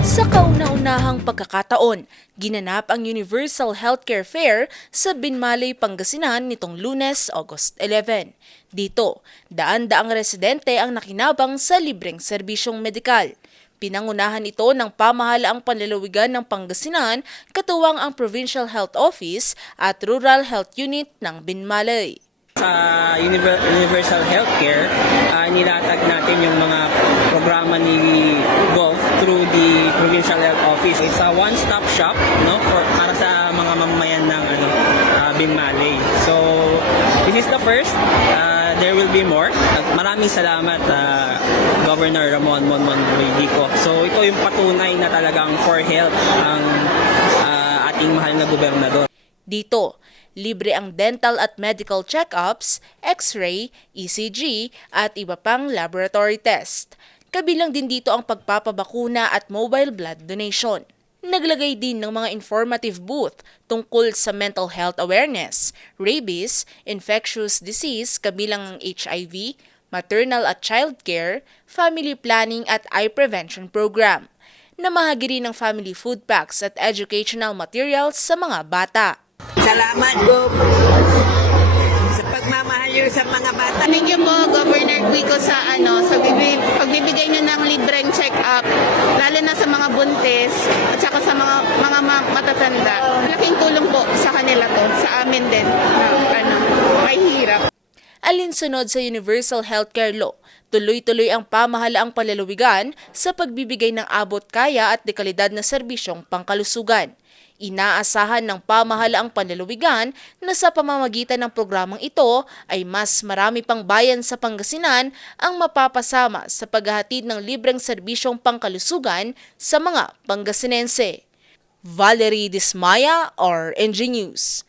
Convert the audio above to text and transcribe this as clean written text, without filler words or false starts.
Sa kauna-unahang pagkakataon, ginanap ang Universal Healthcare Fair sa Binmalay, Pangasinan nitong Lunes, August 11. Dito, daan-daang residente ang nakinabang sa libreng serbisyong medikal. Pinangunahan ito ng pamahalaang panlalawigan ng Pangasinan, katuwang ang Provincial Health Office at Rural Health Unit ng Binmalay. Sa Universal Healthcare, nilatag natin yung mga programa ni Gov through the Provincial Health Office. It's a one-stop shop, no, para sa mga mamamayan ng Binmalay. So, this is the first. There will be more. Maraming salamat, Governor Ramon Monroy-Dico. So, ito yung patunay na talagang for health ang ating mahal na gobernador. Dito, libre ang dental at medical check-ups, x-ray, ECG at iba pang laboratory test. Kabilang din dito ang pagpapabakuna at mobile blood donation. Naglagay din ng mga informative booth tungkol sa mental health awareness, rabies, infectious disease kabilang ang HIV, maternal at child care, family planning at eye prevention program. Namahagi rin ng family food packs at educational materials sa mga bata. Salamat, Gov, sa pagmamahal niyo sa mga bata. Thank you po, Governor Quico, sa pagbibigay niyo ng libreng check-up, lalo na sa mga buntis at saka sa mga matatanda. Malaking tulong po sa kanila to, sa amin din, na may hirap. Alinsunod sa Universal Healthcare Law, tuloy-tuloy ang pamahalaang palalawigan sa pagbibigay ng abot-kaya at dekalidad na serbisyong pangkalusugan. Inaasahan ng pamahalaang panlalawigan na sa pamamagitan ng programang ito ay mas marami pang bayan sa Pangasinan ang mapapasama sa paghahatid ng libreng serbisyong pangkalusugan sa mga Pangasinense. Valerie Dismaya, RNG News.